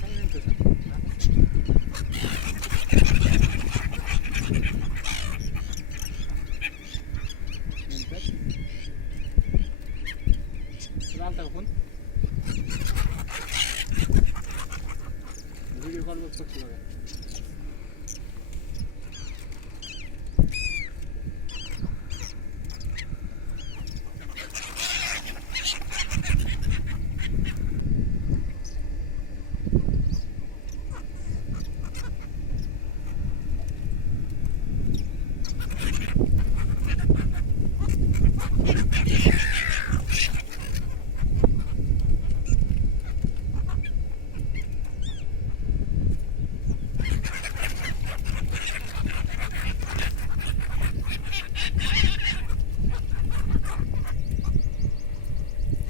काही नाही तसं. तुला आलता का फोन? व्हिडिओ कॉल बघ पक्षी बघा.